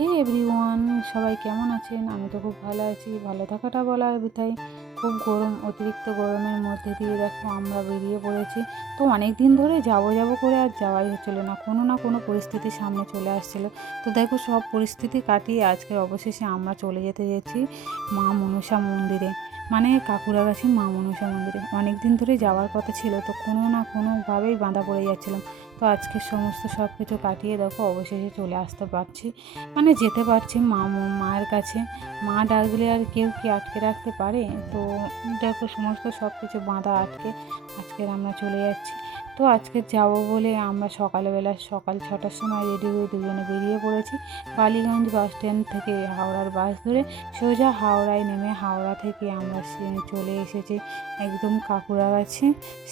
হে everyone, সবাই কেমন আছেন? আমি তো খুব ভালো আছি। ভালো থাকাটা বলা বৃথাই। খুব গরম, অতিরিক্ত গরমের মধ্যে দিয়ে দেখো আমরা বেরিয়ে পড়েছি। তো অনেক দিন ধরে যাব যাব করে আর যাওয়াই হচ্ছিল না কোনো পরিস্থিতির সামনে চলে আসছিল। তো দেখো সব পরিস্থিতি কাটিয়ে আজকে অবশেষে আমরা চলে যেতে যাচ্ছি মা মনসা মন্দিরে, মানে কাকুরাগাছি মা মনসা মন্দিরে। অনেক দিন ধরে যাওয়ার কথা ছিল, তো কোনোভাবেই বাঁধা পড়ে যাচ্ছিলাম। তো আজকে সমস্ত সব কিছু কাটিয়ে দেখো অবশেষে চলে আসতে পারছি, মানে যেতে পারছি মায়ের কাছে। মা ডাকলে আর কেউ কি আটকে রাখতে পারে? তো দেখো সমস্ত সব কিছু বাঁধা আটকে আজকের আমরা চলে যাচ্ছি। তো আজকে যাব বলে আমরা সকাল 6টার সময় রেডি হয়ে দুজনে বেরিয়ে পড়েছি। বালিগঞ্জ বাস স্ট্যান্ড থেকে হাওড়ার বাস ধরে সোজা হাওড়ায় নেমে হাওড়া থেকে আমরা চলে এসেছি একদম কাকুরাগাছি।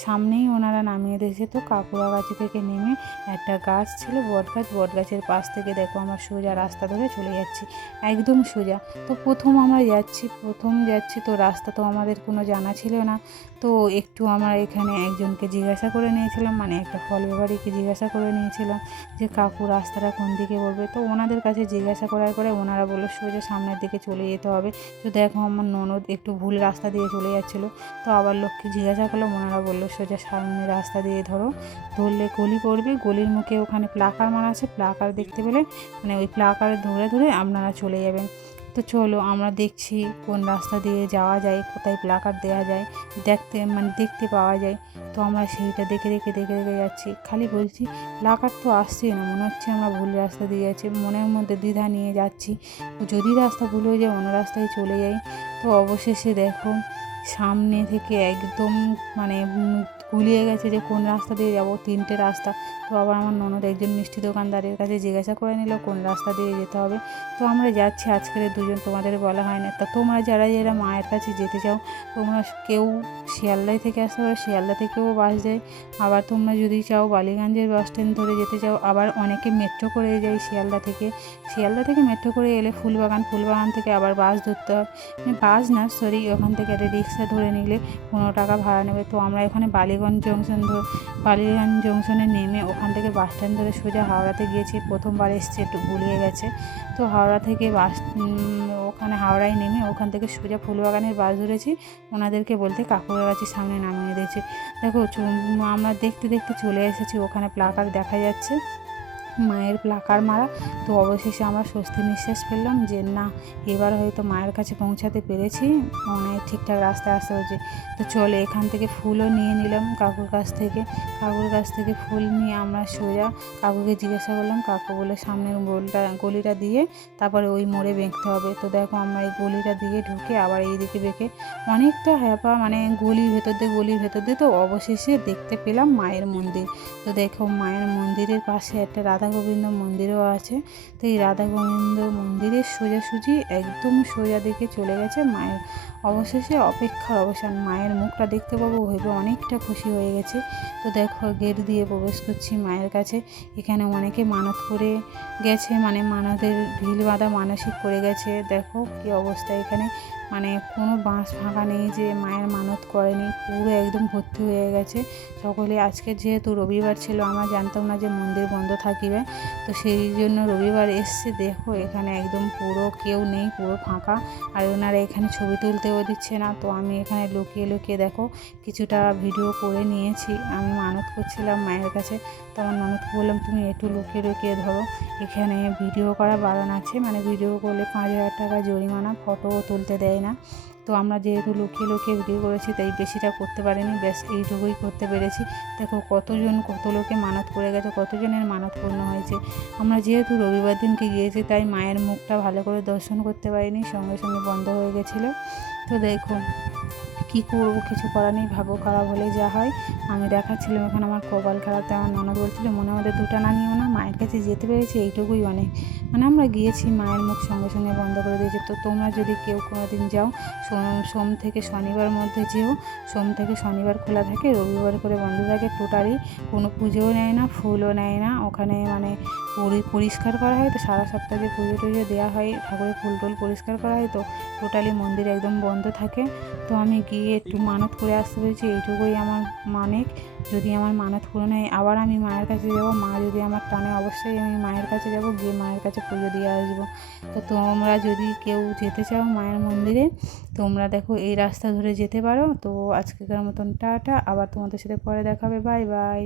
সামনেই ওনারা নামিয়ে দিয়েছে। তো কাকুরাগাছি থেকে নেমে একটা গাছ ছিল, বটগাছের পাশ থেকে দেখো আমরা সোজা রাস্তা ধরে চলে যাচ্ছি, একদম সোজা। তো প্রথম যাচ্ছি, তো রাস্তা তো আমাদের কোনো জানা ছিল না। তো একটু আমরা এখানে একজনকে জিজ্ঞাসা করে নিয়েছিলাম, মানে একটা ফল ব্যাপারীকে জিজ্ঞাসা করে নিয়েছিলাম যে কাকু রাস্তাটা কোন দিকে বলবে। তো ওনাদের কাছে জিজ্ঞাসা করার পরে ওনারা বললো সোজা সামনের দিকে চলে যেতে হবে। তো দেখো আমার ননদ একটু ভুল রাস্তা দিয়ে চলে যাচ্ছিলো। তো আবার লোককে জিজ্ঞাসা করলাম, ওনারা বললো সোজা সামনে রাস্তা দিয়ে ধরলে গলি পড়বে, গলির মুখে ওখানে প্লাকার মারা আছে, প্লাকার দেখতে পেলে মানে ওই প্লাকার ধরে ধরে আপনারা চলে যাবেন। তো চলো আমরা দেখছি কোন রাস্তা দিয়ে যাওয়া যায়, কোথায় প্লাকার দেওয়া যায়, দেখতে পাওয়া যায়। তো আমরা সেইটা দেখে যাচ্ছি, খালি বলছি প্লাকার তো আসছে না, মনে হচ্ছে আমরা ভুল রাস্তা দিয়ে যাচ্ছি। মনের মধ্যে দ্বিধা নিয়ে যাচ্ছি, যদি রাস্তা ভুল হয়ে যায় অন্য রাস্তায় চলে যাই। তো অবশেষে দেখো সামনে থেকে একদম মানে গুলিয়ে গেছে যে কোন রাস্তা দিয়ে যাব, 3টে রাস্তা। তো আবার আমার ননদ একজন মিষ্টি দোকানদারের কাছে জিজ্ঞাসা করে নিল কোন রাস্তা দিয়ে যেতে হবে। তো আমরা যাচ্ছি আজকের দুজন, তোমাদের বলা হয় না। তা তোমরা যারা মায়ের কাছে যেতে চাও, তোমরা কেউ শিয়ালদায় থেকে আসতে পারো, শিয়ালদা থেকেও বাস যায়। আবার তোমরা যদি চাও বালিগঞ্জের বাস স্ট্যান্ড ধরে যেতে চাও, আবার অনেকে মেট্রো করে যায় শিয়ালদা থেকে মেট্রো করে এলে ফুলবাগান থেকে আবার বাস ধরতে হয়, বাস না সরি, ওখান থেকে একটা রিক্সা ধরে নিলে 15 টাকা ভাড়া নেবে। তো আমরা এখানে বালিগঞ্জ জংশনে নেমে ওখান থেকে বাস স্ট্যান্ড ধরে সোজা হাওড়াতে গিয়েছি। প্রথমবার এসেছি, একটু গুলিয়ে গেছে। তো হাওড়া থেকে ওখানে হাওড়ায় নেমে ওখান থেকে সোজা ফুলবাগানের বাস ধরেছি। ওনাদেরকে বলতে কাকুরাগাছি সামনে নামিয়ে দিয়েছে। দেখো আমরা দেখতে চলে এসেছি, ওখানে প্লাকার দেখা যাচ্ছে, মায়ের প্লাকার মারা। তো অবশেষে আমরা স্বস্তি নিঃশ্বাস ফেললাম যে না, এবার হয়তো মায়ের কাছে পৌঁছাতে পেরেছি, মানে ঠিকঠাক রাস্তায় আসতে হচ্ছে। তো চলে এখান থেকে ফুলও নিয়ে নিলাম কাকুর কাছ থেকে ফুল নিয়ে আমরা সোজা কাকুকে জিজ্ঞাসা করলাম। কাকু বলে সামনের গলিটা দিয়ে তারপরে ওই মোড়ে বেঁকতে হবে। তো দেখো আমরা এই গলিটা দিয়ে ঢুকে আবার এইদিকে বেঁকে অনেকটা হ্যাপা, মানে গলির ভেতর দিয়ে তো অবশেষে দেখতে পেলাম মায়ের মন্দির। তো দেখো মায়ের মন্দিরের পাশে একটা রাধা গোবিন্দ মন্দিরও আছে। তো এই রাধা গোবিন্দ মন্দিরের সোজাসুজি একদম সোজা দিকে চলে গেছে মায়ের। অবশেষে অপেক্ষার অবসান, মায়ের মুখটা দেখতে পাবো ভেবে অনেকটা খুশি হয়ে গেছে। তো দেখো গেট দিয়ে প্রবেশ করছি মায়ের কাছে। এখানে অনেকে মানত করে গেছে, মানে মানতের ঢিল বাঁধা মানসিক করে গেছে। দেখো কি অবস্থা এখানে, মানে কোনো বাঁশ ফাঁকা নেই যে মায়ের মানত করেনি, পুরো একদম ভর্তি হয়ে গেছে সকলে। আজকে যেহেতু রবিবার ছিল, আমরা জানতাম না যে মন্দির বন্ধ থাকিবে, তো সেই জন্য রবিবার এসছে। দেখো এখানে একদম পুরো কেউ নেই, পুরো ফাঁকা। আর ওনারা এখানে ছবি তুলতেও দিচ্ছে না। তো আমি এখানে লুকিয়ে দেখো কিছুটা ভিডিও করে নিয়েছি। আমি মানত করছিলাম মায়ের কাছে। তো আমার ননদকে বললাম তুমি একটু লুকিয়ে ধরো, এখানে ভিডিও করা বারণ আছে, মানে ভিডিও করলে 5,000 টাকা জরিমানা, ফটোও তুলতে দেয় না। তো আমরা যেহেতু লুকিয়ে ভিডিও করেছি তাই বেশিটা করতে পারিনি, ব্যাস এইটুকুই করতে পেরেছি। দেখো কত লোকে মানত করে গেছে, কতজনের মানত পূর্ণ হয়েছে। আমরা যেহেতু রবিবার দিনকে গিয়েছি তাই মায়ের মুখটা ভালো করে দর্শন করতে পারিনি, সঙ্গে বন্ধ হয়ে গেছিলো। তো দেখো কী করবো, কিছু করার নেই, ভাগ্য খারাপ হলে যা হয়। আমি দেখাচ্ছিলাম এখানে আমার কপাল খারাপ। তো আমার ননদ বলছিল মনে মধ্যে দুটা না নিও না, মায়ের কাছে যেতে পেরেছি এইটুকুই অনেক। মানে আমরা গিয়েছি, মায়ের মুখ সঙ্গে বন্ধ করে দিয়েছে। তো তোমরা যদি কেউ কোনো দিন যাও, সোম থেকে শনিবার মধ্যে যেও। সোম থেকে শনিবার খোলা থাকে, রবিবার করে বন্ধ থাকে। টোটালি কোনো পুজোও নেয় না, ফুলও নেয় না ওখানে, মানে পরিষ্কার করা হয়। তো সারা সপ্তাহে পুজো টুজো দেওয়া হয়, ঠাকুরের ফুল টুল পরিষ্কার করা হয়। তো টোটালি মন্দির একদম বন্ধ থাকে। তো আমি গিয়ে একটু মানত করে আসতে পেরেছি, এইটুকুই আমার অনেক। যদি আমার মানত পূরণ হয় আবার আমি মায়ের কাছে যাব। মা যদি আমার টানে অবশ্যই আমি মায়ের কাছে যাব, গিয়ে মায়ের কাছে পুজো দিয়ে আসবো। তো তোমরা যদি কেউ যেতে চাও মায়ের মন্দিরে, তোমরা দেখো এই রাস্তা ধরে যেতে পারো। তো আজকেকার মতন টাটা, আবার তোমাদের সাথে পরে দেখাবে, বাই বাই।